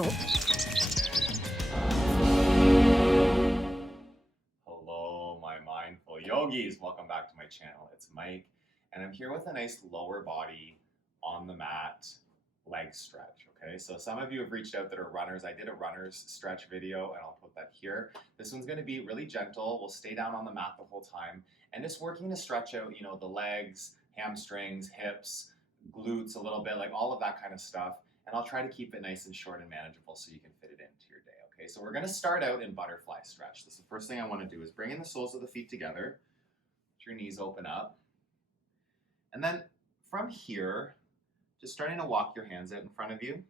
channel. Hello, my mindful yogis. Welcome back to my channel. It's Mike, and I'm here with a nice lower body on the mat leg stretch. Okay, so some of you have reached out that are runners. I did a runner's stretch video, and I'll put that here. This one's going to be really gentle. We'll stay down on the mat the whole time, and just working to stretch out, the legs, hamstrings, hips, glutes a little bit, like all of that kind of stuff. And I'll try to keep it nice and short and manageable so you can fit it into your day. Okay, so we're going to start out in butterfly stretch. This is the first thing I want to do is bring in the soles of the feet together. Let your knees open up. And then from here, just starting to walk your hands out in front of you.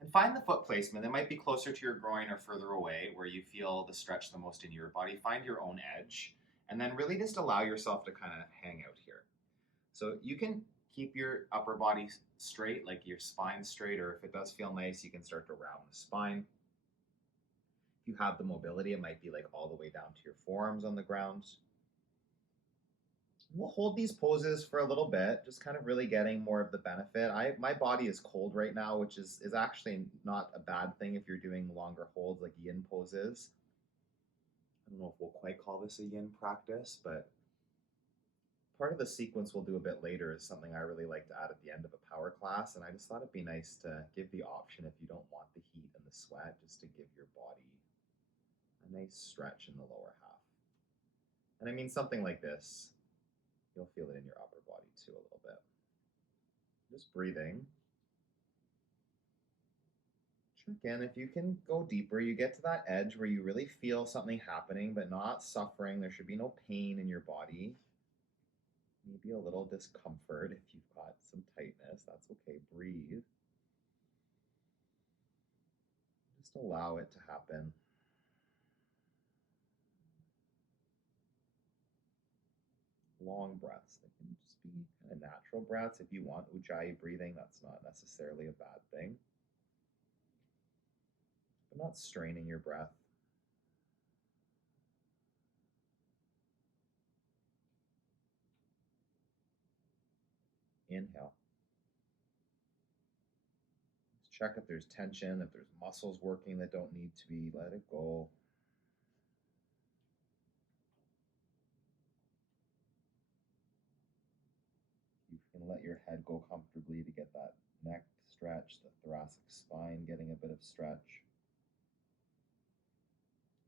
And find the foot placement that might be closer to your groin or further away where you feel the stretch the most in your body. Find your own edge. And then really just allow yourself to kind of hang out here. So you can keep your upper body straight, like your spine straight, or if it does feel nice, you can start to round the spine. If you have the mobility, it might be like all the way down to your forearms on the ground. We'll hold these poses for a little bit, just kind of really getting more of the benefit. My body is cold right now, which is actually not a bad thing if you're doing longer holds like yin poses. I don't know if we'll quite call this a yin practice, but part of the sequence we'll do a bit later is something I really like to add at the end of a power class, and I just thought it'd be nice to give the option if you don't want the heat and the sweat, just to give your body a nice stretch in the lower half. And I mean, something like this, you'll feel it in your upper body too a little bit. Just breathing. Check in. If you can go deeper, you get to that edge where you really feel something happening but not suffering. There should be no pain in your body. Maybe a little discomfort if you've got some tightness. That's okay. Breathe. Just allow it to happen. Long breaths. They can just be kind of natural breaths. If you want ujjayi breathing, that's not necessarily a bad thing. But not straining your breath. Inhale. Just check if there's tension, if there's muscles working that don't need to be. Let it go. You can let your head go comfortably to get that neck stretch, the thoracic spine getting a bit of stretch.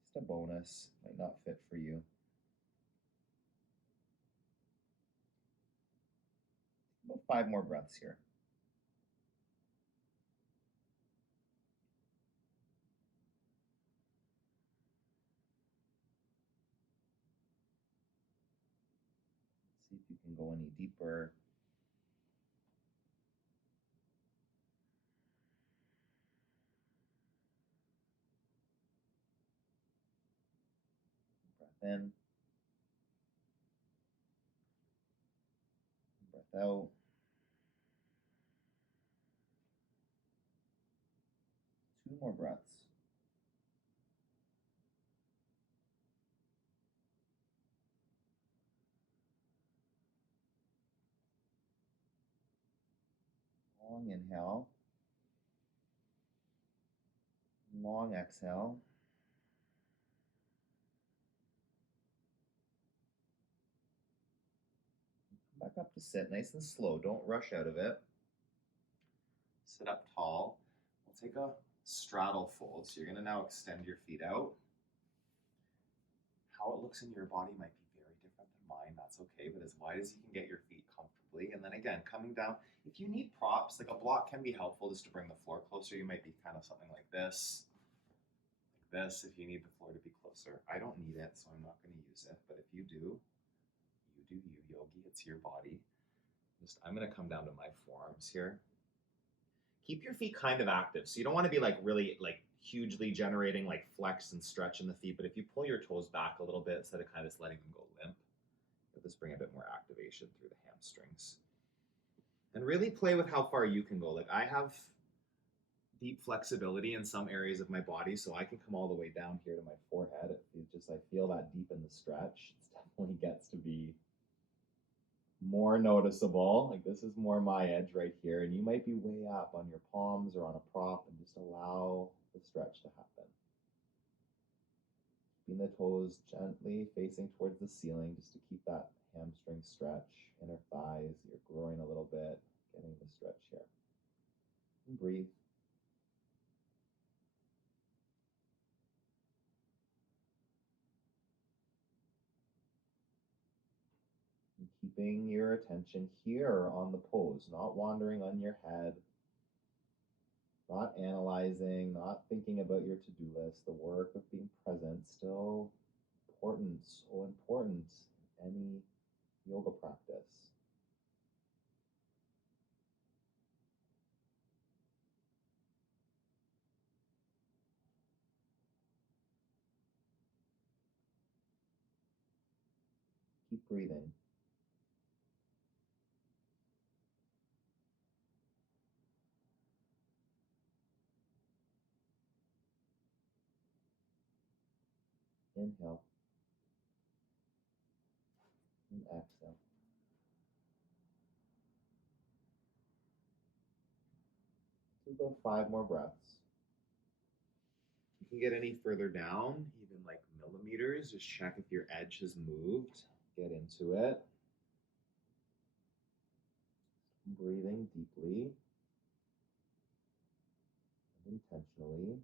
Just a bonus, might not fit for you. About 5 more breaths here. See if you can go any deeper. Breath in. Breath out. 2 more breaths. Long inhale. Long exhale. Come back up to sit nice and slow. Don't rush out of it. Sit up tall. We'll take a straddle fold. So you're going to now extend your feet out. How it looks in your body might be very different than mine. That's okay, but as wide as you can get your feet comfortably. And then again, coming down. If you need props, like a block can be helpful just to bring the floor closer. You might be kind of something like this. Like this, if you need the floor to be closer. I don't need it, so I'm not going to use it. But if you do, you yogi. It's your body. I'm going to come down to my forearms here. Keep your feet kind of active. So you don't want to be like really like hugely generating like flex and stretch in the feet. But if you pull your toes back a little bit instead of kind of just letting them go limp, you'll just bring a bit more activation through the hamstrings. And really play with how far you can go. Like I have deep flexibility in some areas of my body, so I can come all the way down here to my forehead. I feel that deep in the stretch. It definitely gets to be more noticeable. Like this is more my edge right here, and you might be way up on your palms or on a prop, and just allow the stretch to happen. Keeping the toes gently facing towards the ceiling just to keep that hamstring stretch, inner thighs, your groin a little bit, getting the stretch here. And breathe. And keeping your attention here on the pose, not wandering on your head, not analyzing, not thinking about your to-do list. The work of being present, still important, so important in any yoga practice. Keep breathing. Inhale and exhale. Do about 5 more breaths. You can get any further down, even like millimeters. Just check if your edge has moved. Get into it. Breathing deeply and intentionally.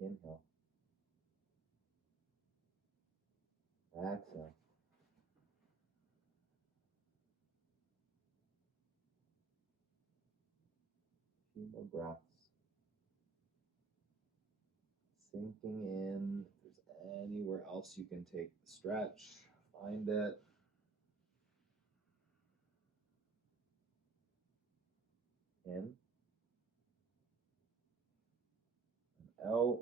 Inhale. Exhale. A few more breaths. Sinking in. If there's anywhere else you can take the stretch, find it. In and out.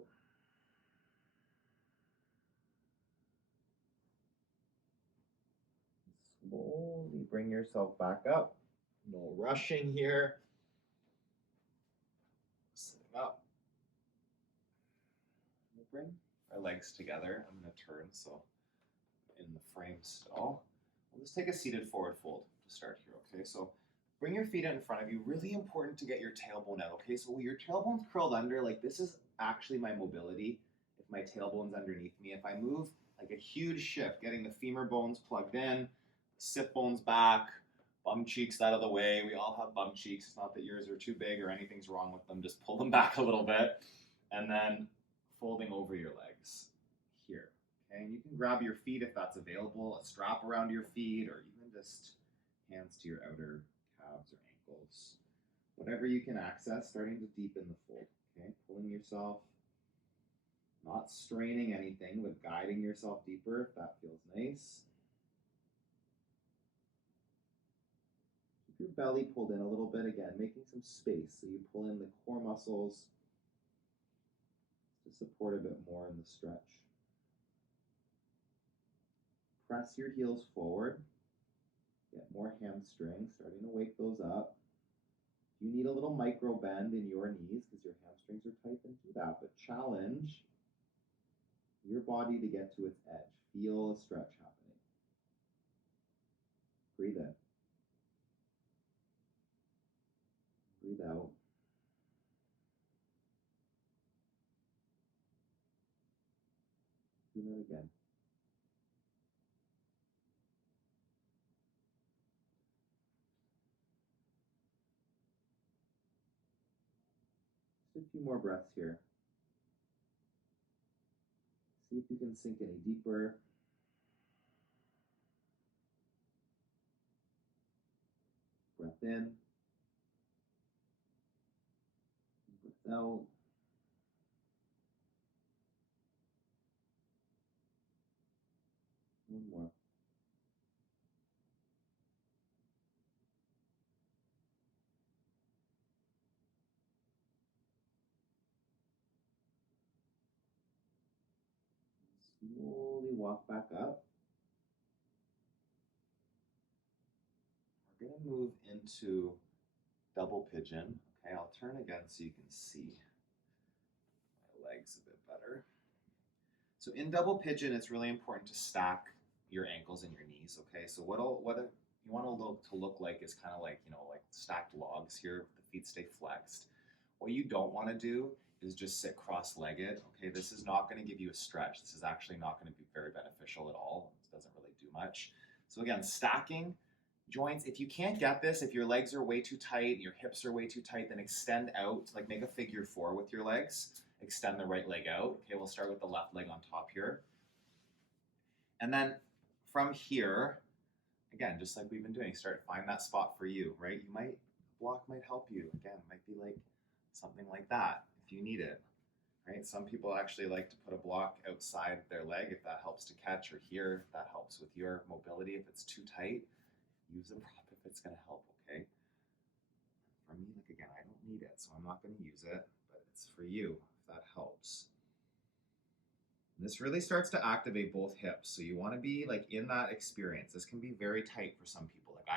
Slowly bring yourself back up. No rushing here. Sitting up. We'll bring our legs together. I'm going to turn so I'm in the frame still. We'll just take a seated forward fold to start here, okay? So bring your feet in front of you. Really important to get your tailbone out, okay? So your tailbone's curled under, like this is actually my mobility. If my tailbone's underneath me, if I move, like a huge shift, getting the femur bones plugged in, sit bones back, bum cheeks out of the way. We all have bum cheeks. It's not that yours are too big or anything's wrong with them. Just pull them back a little bit. And then folding over your legs here. Okay, and you can grab your feet if that's available, a strap around your feet, or even just hands to your outer calves or ankles. Whatever you can access, starting to deepen the fold. Okay, pulling yourself, not straining anything, but guiding yourself deeper if that feels nice. Keep your belly pulled in a little bit again, making some space so you pull in the core muscles to support a bit more in the stretch. Press your heels forward. Get more hamstrings, starting to wake those up. You need a little micro bend in your knees because your hamstrings are tight, and do that. But challenge your body to get to its edge. Feel a stretch happening. Breathe in. Breathe out. Do that again. Just a few more breaths here. See if you can sink any deeper. Breath in. Breath out. One more. Slowly walk back up. We're going to move into double pigeon. Okay, I'll turn again so you can see my legs a bit better. So in double pigeon, it's really important to stack your ankles and your knees. Okay, so what you want to look like is kind of like, you know, like stacked logs here. The feet stay flexed. What you don't want to do is just sit cross-legged. Okay, this is not going to give you a stretch. This is actually not going to be very beneficial at all. It doesn't really do much. So again, stacking joints. If you can't get this, if your legs are way too tight, your hips are way too tight, then extend out, like make a figure 4 with your legs. Extend the right leg out. Okay, we'll start with the left leg on top here. And then from here, again, just like we've been doing, start to find that spot for you, right? Block might help you. Again, it might be like something like that if you need it, right? Some people actually like to put a block outside their leg if that helps to catch, or here if that helps with your mobility. If it's too tight, use a prop if it's going to help, okay? For me, like again, I don't need it, so I'm not going to use it, but it's for you if that helps. And this really starts to activate both hips, so you want to be like in that experience. This can be very tight for some people. Like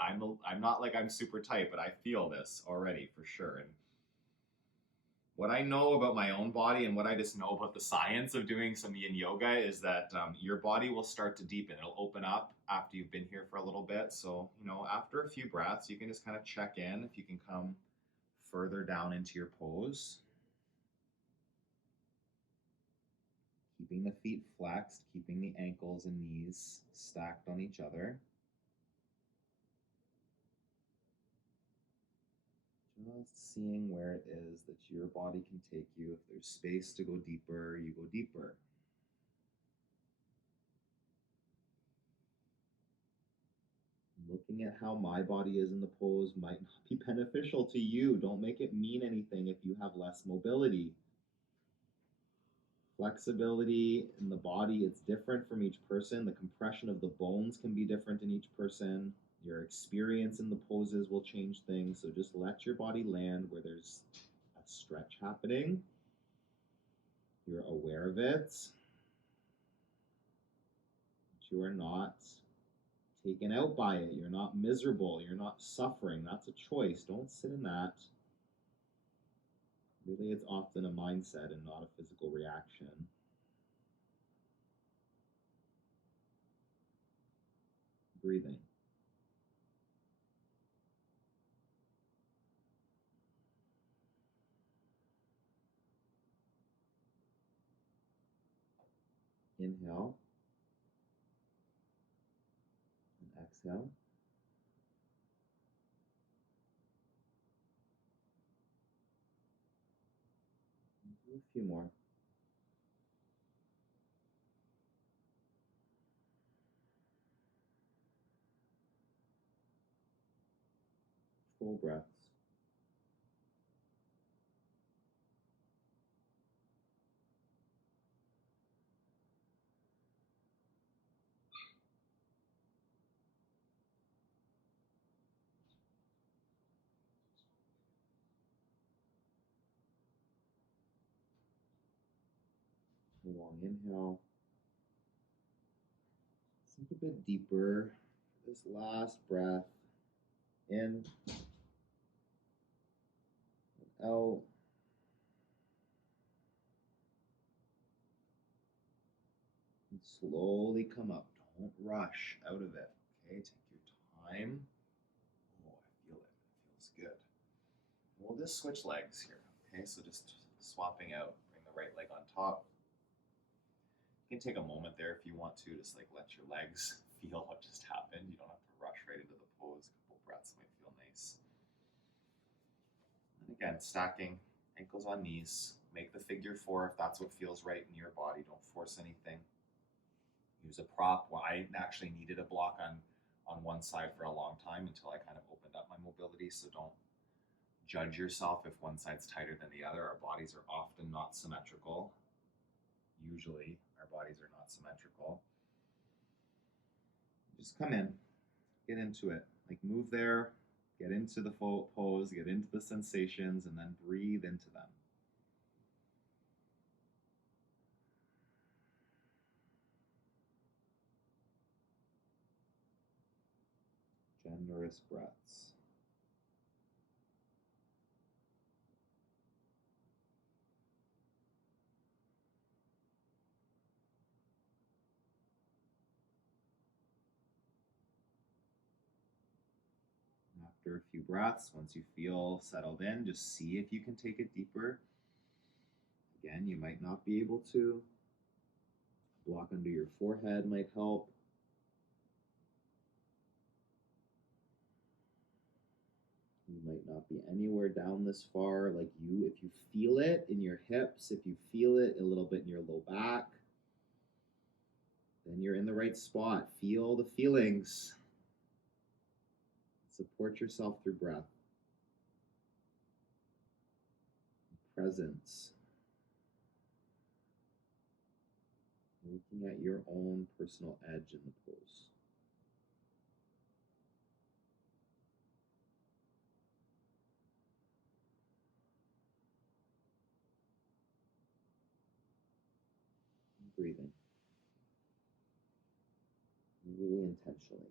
I'm not like I'm super tight, but I feel this already for sure. And what I know about my own body and what I just know about the science of doing some yin yoga is that your body will start to deepen. It'll open up after you've been here for a little bit. So, you know, after a few breaths, you can just kind of check in if you can come further down into your pose. Keeping the feet flexed, keeping the ankles and knees stacked on each other. Just seeing where it is that your body can take you. If there's space to go deeper, you go deeper. Looking at how my body is in the pose might not be beneficial to you. Don't make it mean anything if you have less mobility. Flexibility in the body, it's different from each person. The compression of the bones can be different in each person. Your experience in the poses will change things. So just let your body land where there's a stretch happening. You're aware of it. But you are not taken out by it. You're not miserable. You're not suffering. That's a choice. Don't sit in that. Really, it's often a mindset and not a physical reaction. Breathing. Inhale and exhale. Do a few more. Full breaths. A long inhale. Sink a bit deeper. This last breath in and out. And slowly come up. Don't rush out of it. Okay, take your time. Oh, I feel it. It feels good. We'll just switch legs here. Okay, so just swapping out. Bring the right leg on top. You can take a moment there if you want to, just like let your legs feel what just happened. You don't have to rush right into the pose. A couple breaths might feel nice. And again, stacking ankles on knees. Make the figure 4 if that's what feels right in your body. Don't force anything. Use a prop. Well, I actually needed a block on one side for a long time until I kind of opened up my mobility. So don't judge yourself if one side's tighter than the other. Our bodies are often not symmetrical. Usually, our bodies are not symmetrical. Just come in, get into it. Like move there, get into the pose, get into the sensations, and then breathe into them. Generous breaths. after a few breaths. Once you feel settled in, just see if you can take it deeper. Again, you might not be able to. Block under your forehead might help. You might not be anywhere down this far. Like if you feel it in your hips, if you feel it a little bit in your low back, then you're in the right spot. Feel the feelings. Support yourself through breath. Presence. Looking at your own personal edge in the pose. Breathing. Really intentionally.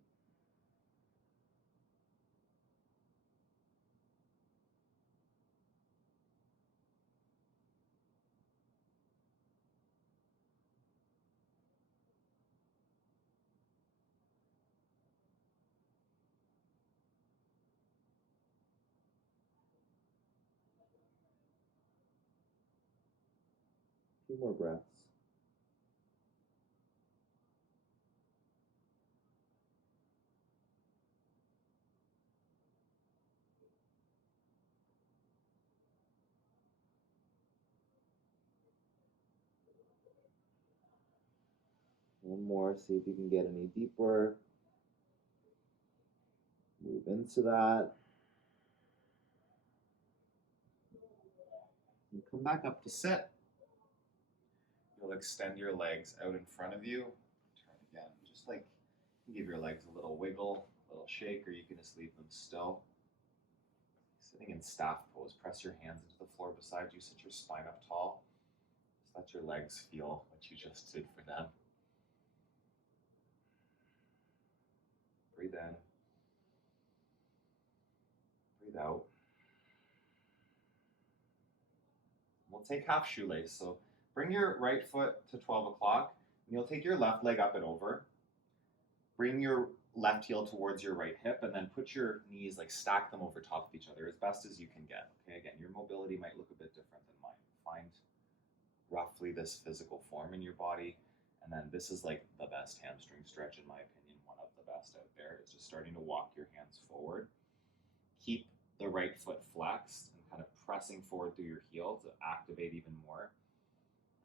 A few more breaths. One more, see if you can get any deeper. Move into that. And come back up to sit. You'll extend your legs out in front of you. Turn again, just like give your legs a little wiggle, a little shake, or you can just leave them still. Sitting in staff pose, press your hands into the floor beside you, sit your spine up tall. Just let your legs feel what you just did for them. Breathe in. Breathe out. We'll take half shoelace. So bring your right foot to 12 o'clock, and you'll take your left leg up and over. Bring your left heel towards your right hip, and then put your knees, like stack them over top of each other as best as you can get. Okay, again, your mobility might look a bit different than mine. Find roughly this physical form in your body, and then this is like the best hamstring stretch, in my opinion, one of the best out there. It's just starting to walk your hands forward. Keep the right foot flexed and kind of pressing forward through your heel to activate even more.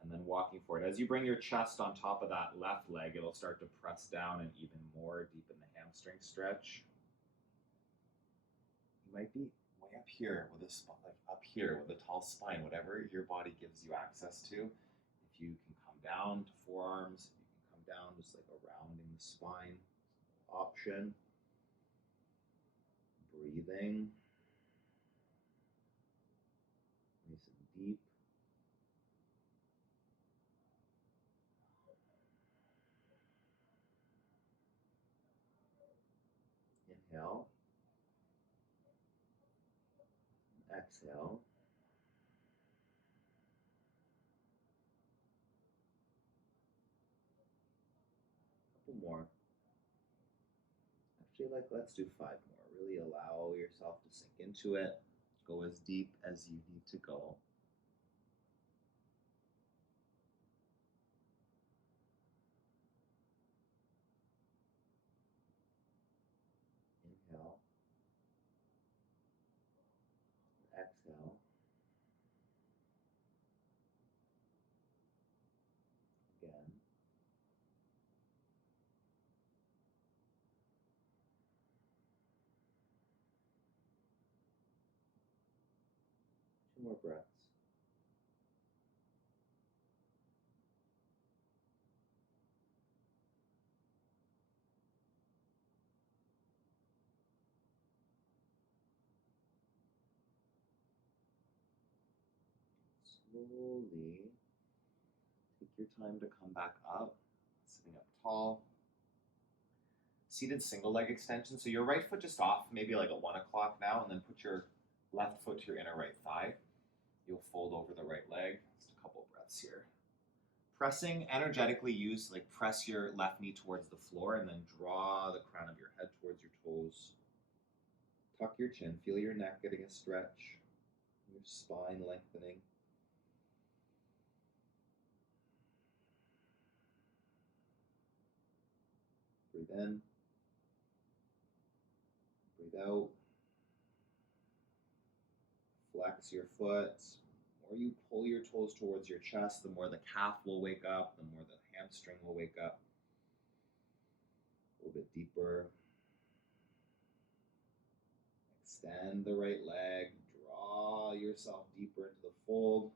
And then walking forward. As you bring your chest on top of that left leg, it'll start to press down and even more deepen the hamstring stretch. You might be way up here with a spot, like up here with a tall spine, whatever your body gives you access to. If you can come down to forearms, you can come down just like a rounding the spine option. Breathing. Nice and deep. Inhale. Exhale. Couple more. Actually, let's do 5 more. Really allow yourself to sink into it. Go as deep as you need to go. Inhale. Exhale. Again. Two more breaths. Slowly take your time to come back up, sitting up tall. Seated single leg extension. So your right foot just off, maybe like at 1 o'clock now, and then put your left foot to your inner right thigh. You'll fold over the right leg. Just a couple breaths here. Pressing, energetically use, like press your left knee towards the floor and then draw the crown of your head towards your toes. Tuck your chin. Feel your neck getting a stretch. Your spine lengthening. Breathe in. Breathe out. Flex your foot. The more you pull your toes towards your chest, the more the calf will wake up, the more the hamstring will wake up. A little bit deeper. Extend the right leg. Draw yourself deeper into the fold.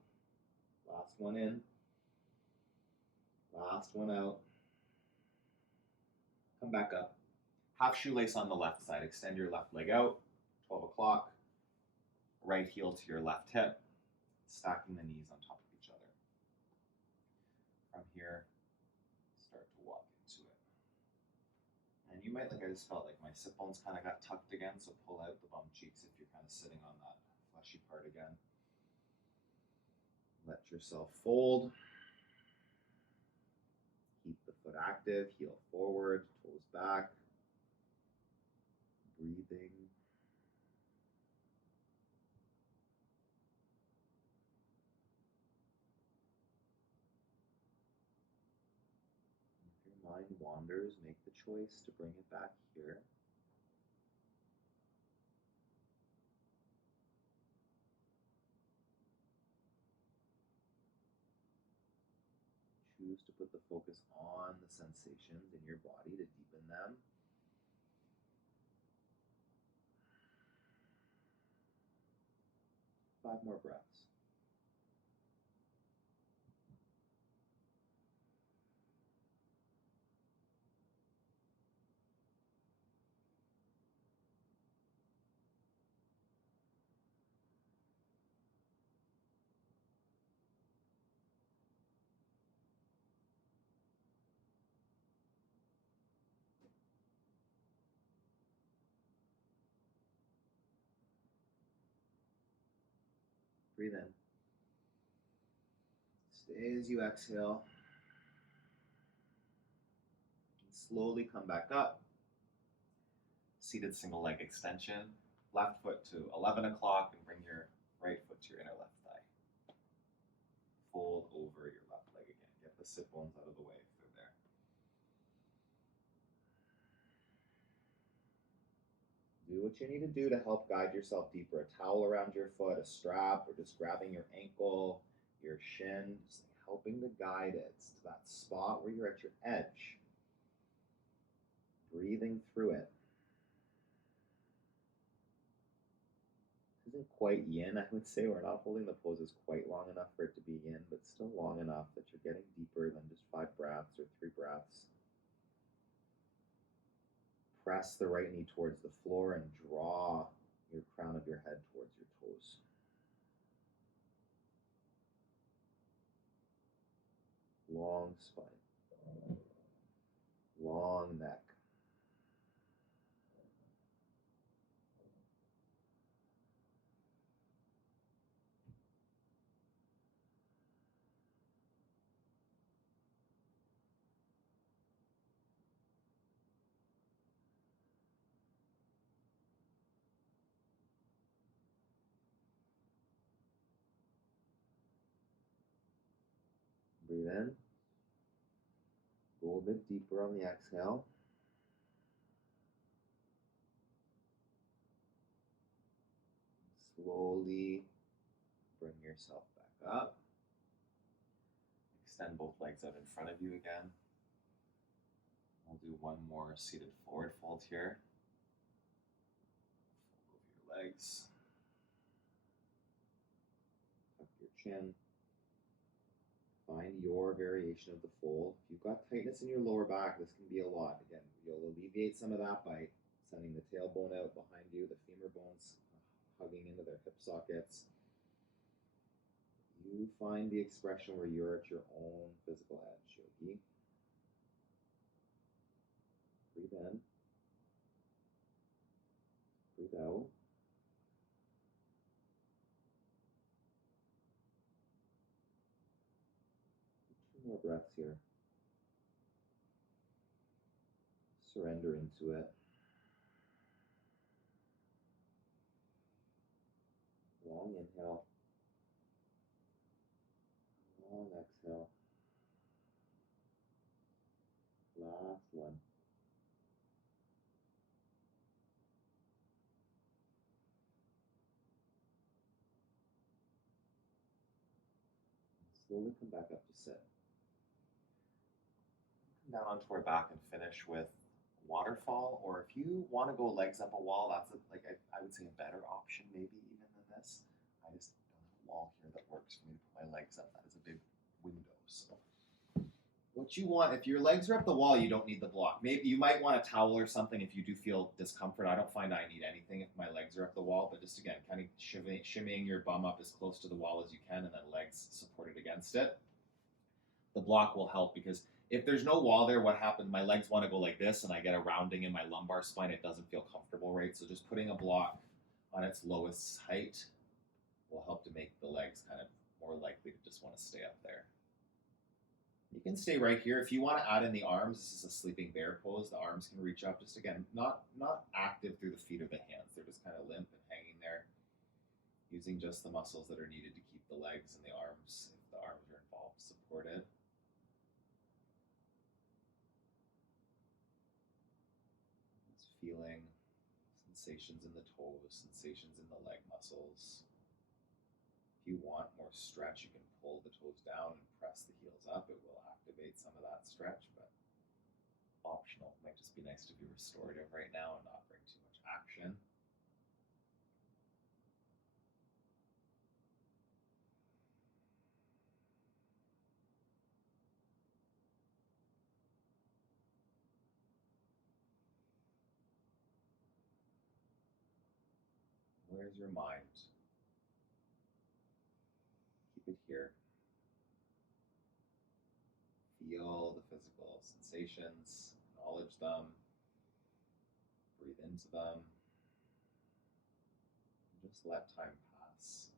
Last one in. Last one out. Come back up. Half shoelace on the left side. Extend your left leg out. 12 o'clock. Right heel to your left hip. Stacking the knees on top of each other. From here, start to walk into it. And you might, I just felt like my sit bones kind of got tucked again, so pull out the bum cheeks if you're kind of sitting on that fleshy part again. Let yourself fold. Keep the foot active, heel forward, toes back. Breathing. If your mind wanders, make the choice to bring it back here. Choose to put the focus on the sensations in your body to deepen them. Five more breaths. Breathe in. Stay as you exhale. And slowly come back up. Seated single leg extension. Left foot to 11 o'clock and bring your right foot to your inner left thigh. Fold over your left leg again. Get the sit bones out of the way if they're there. Do what you need to do to help guide yourself deeper. A towel around your foot, a strap, or just grabbing your ankle, your shin, just helping to guide it to that spot where you're at your edge. Breathing through it. Isn't quite yin, I would say. We're not holding the poses quite long enough for it to be yin, but still long enough that you're getting deeper than just 5 breaths or 3 breaths. Press the right knee towards the floor and draw your crown of your head towards your toes. Long spine. Long neck. Breathe in. Go a bit deeper on the exhale. Slowly bring yourself back up. Extend both legs out in front of you again. We'll do one more seated forward fold here. Fold over your legs. Tuck your chin. Find your variation of the fold. If you've got tightness in your lower back, this can be a lot. Again, you'll alleviate some of that by sending the tailbone out behind you, the femur bones hugging into their hip sockets. You find the expression where you're at your own physical edge, yogi. Breathe in. Breathe out. 2 more breaths here. Surrender into it. Inhale. Long exhale. Last one. Slowly come back up to sit. Come down onto our back and finish with waterfall, or if you want to go legs up a wall, that's I would say a better option maybe even than this. I just don't have a wall here that works for me to put my legs up. That is a big window. So what you want, if your legs are up the wall, you don't need the block. Maybe you might want a towel or something if you do feel discomfort. I don't find I need anything if my legs are up the wall, but just again, kind of shimmying your bum up as close to the wall as you can, and then legs supported against it. The block will help because if there's no wall there, what happens? My legs want to go like this, and I get a rounding in my lumbar spine. It doesn't feel comfortable, right? So just putting a block on its lowest height will help to make the legs kind of more likely to just want to stay up there. You can stay right here. If you want to add in the arms, this is a sleeping bear pose. The arms can reach up. Just again, not active through the feet or the hands. They're just kind of limp and hanging there, using just the muscles that are needed to keep the legs and the arms, if the arms are involved, supported. Just feeling sensations in the toes, sensations in the leg muscles. If you want more stretch, you can pull the toes down and press the heels up. It will activate some of that stretch, but optional. It might just be nice to be restorative right now and not bring too much action. Where's your mind? Keep it here. Feel the physical sensations, acknowledge them, breathe into them, and just let time pass.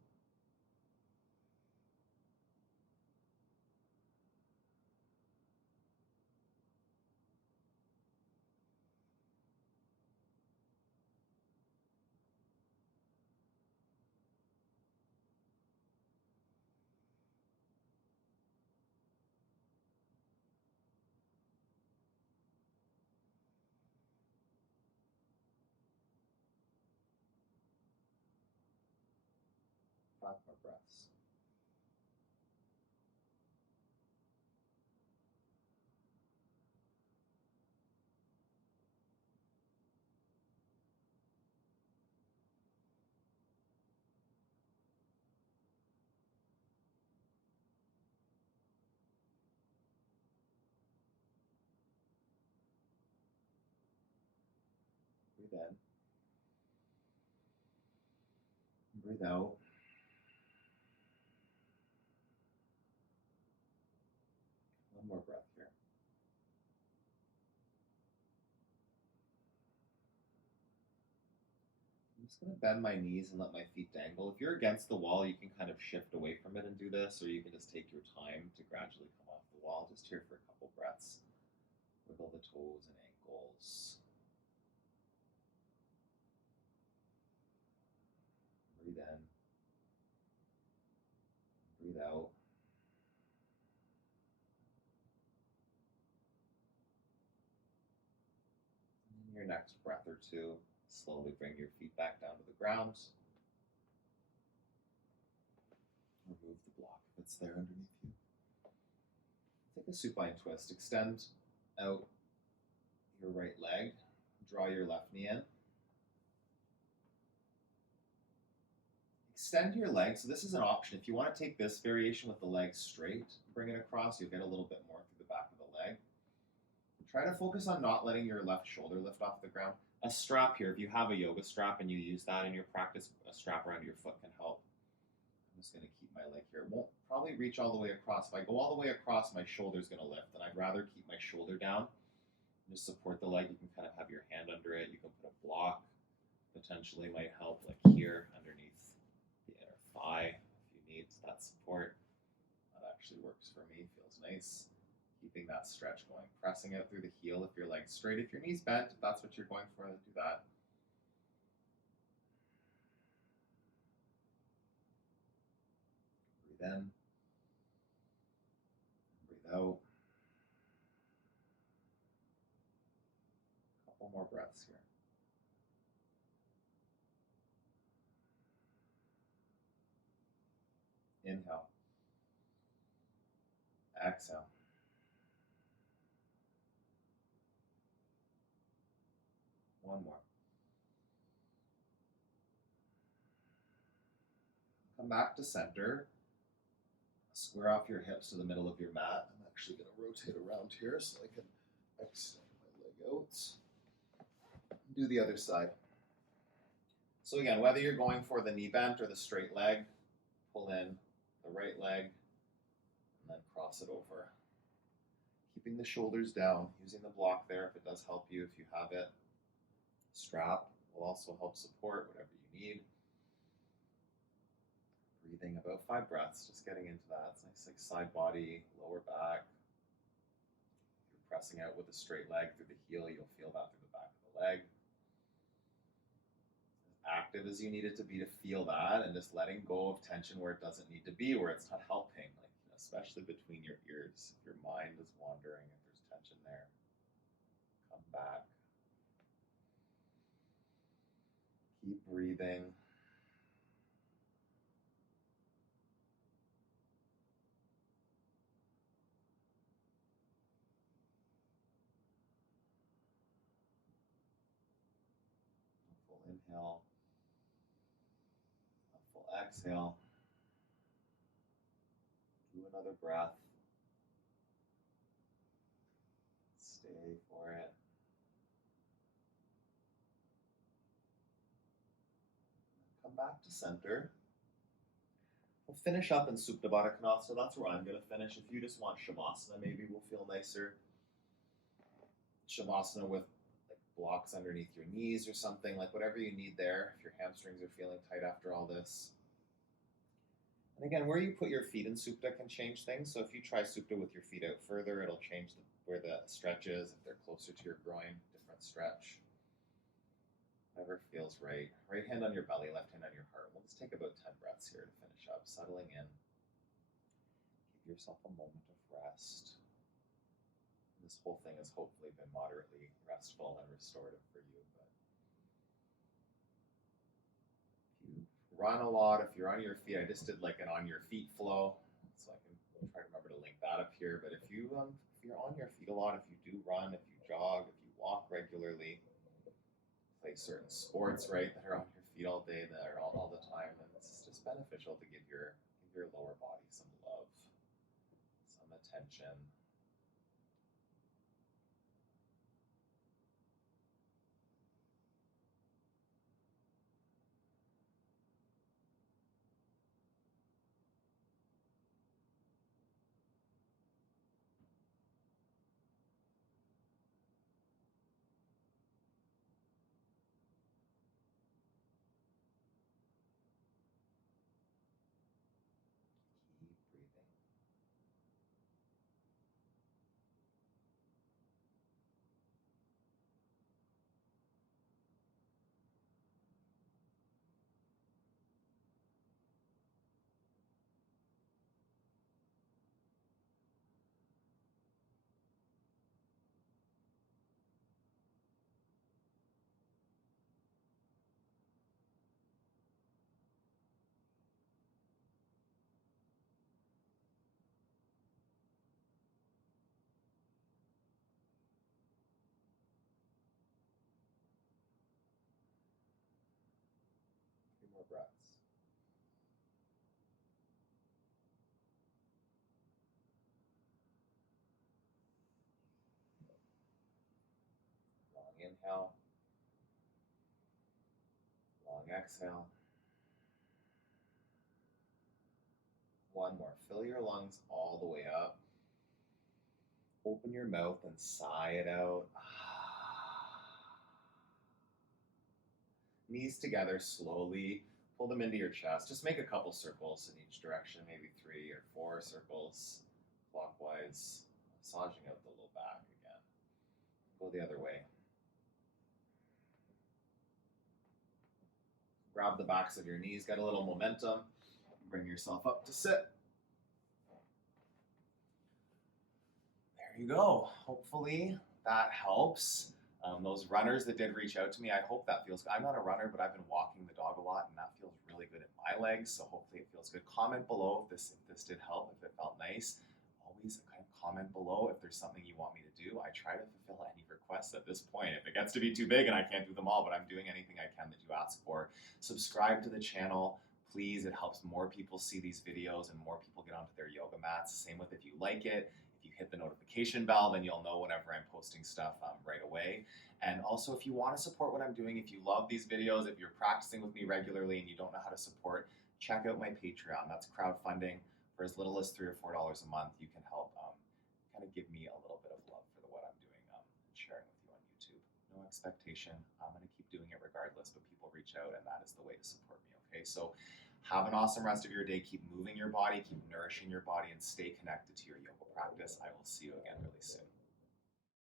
Five more breaths. Breathe in. Breathe out. One more breath here. I'm just going to bend my knees and let my feet dangle. If you're against the wall, you can kind of shift away from it and do this, or you can just take your time to gradually come off the wall. Just here for a couple breaths. Wiggle the toes and ankles. Breathe in. Breathe out. And your next breath or two, slowly bring your feet back down to the ground. Remove the block if it's there underneath you. Take a supine twist. Extend out your right leg. Draw your left knee in. Extend your leg. So this is an option. If you want to take this variation with the legs straight, bring it across, you'll get a little bit more through the back of the leg. Try to focus on not letting your left shoulder lift off the ground. A strap here, if you have a yoga strap and you use that in your practice, a strap around your foot can help. I'm just going to keep my leg here. It won't probably reach all the way across. If I go all the way across, my shoulder's going to lift, and I'd rather keep my shoulder down. Just support the leg. You can kind of have your hand under it. You can put a block, potentially might help, like here underneath the inner thigh if you need that support. That actually works for me, feels nice. Keeping that stretch going, pressing out through the heel if your leg's straight. If your knee's bent, if that's what you're going for, do that. in. Breathe out. Couple more breaths here. Inhale. Exhale. One more. Come back to center. Square off your hips to the middle of your mat. I'm actually going to rotate around here so I can extend my leg out. Do the other side. So again, whether you're going for the knee bent or the straight leg, pull in the right leg and then cross it over. Keeping the shoulders down, using the block there if it does help you, if you have it. Strap will also help support whatever you need. Breathing about 5 breaths, just getting into that. It's nice, like side body, lower back. If you're pressing out with a straight leg through the heel, you'll feel that through the back of the leg. As active as you need it to be to feel that, and just letting go of tension where it doesn't need to be, where it's not helping, like especially between your ears. If your mind is wandering, if there's tension there, come back. Keep breathing. Full inhale. A full exhale. Do another breath. Stay for it. Come back to center. We'll finish up in Supta Baddha Konasana. That's where I'm going to finish. If you just want Shavasana, maybe we'll feel nicer. Shavasana with like blocks underneath your knees or something, like whatever you need there. If your hamstrings are feeling tight after all this. And again, where you put your feet in Supta can change things. So if you try Supta with your feet out further, it'll change where the stretch is. If they're closer to your groin, different stretch. Whatever feels right. Right hand on your belly, left hand on your heart. We'll just take about 10 breaths here to finish up. Settling in. Give yourself a moment of rest. This whole thing has hopefully been moderately restful and restorative for you. But if you run a lot, if you're on your feet, I just did like an on your feet flow, so I can try to remember to link that up here. But if you're on your feet a lot, if you do run, if you jog, if you walk regularly, play certain sports, right, that are on your feet all day, that are all the time, then it's just beneficial to give your lower body some love, some attention. Keep breathing. Few more breaths. Long inhale. Long exhale. One more. Fill your lungs all the way up. Open your mouth and sigh it out. Knees together slowly. Pull them into your chest. Just make a couple circles in each direction, maybe 3 or 4 circles clockwise, massaging out the low back again. Go the other way. Grab the backs of your knees, get a little momentum. Bring yourself up to sit. there you go. Hopefully that helps. Those runners that did reach out to me, I hope that feels good. I'm not a runner, but I've been walking the dog a lot, and that feels really good in my legs. So hopefully it feels good. Comment below if this did help, if it felt nice. Always kind of comment below if there's something you want me to do. I try to fulfill any requests at this point. If it gets to be too big and I can't do them all, but I'm doing anything I can that you ask for. Subscribe to the channel. Please, it helps more people see these videos and more people get onto their yoga mats. Same with if you like it. If you hit the notification bell, then you'll know whenever I'm posting stuff right away. And also, if you want to support what I'm doing, if you love these videos, if you're practicing with me regularly and you don't know how to support, check out my Patreon. That's crowdfunding. For as little as $3 or $4 a month, you can help kind of give me a little bit of love for what I'm doing and sharing with you on YouTube. No expectation. I'm going to keep doing it regardless, but people reach out, and that is the way to support me, okay? So have an awesome rest of your day. Keep moving your body, keep nourishing your body, and stay connected to your yoga practice. I will see you again really soon.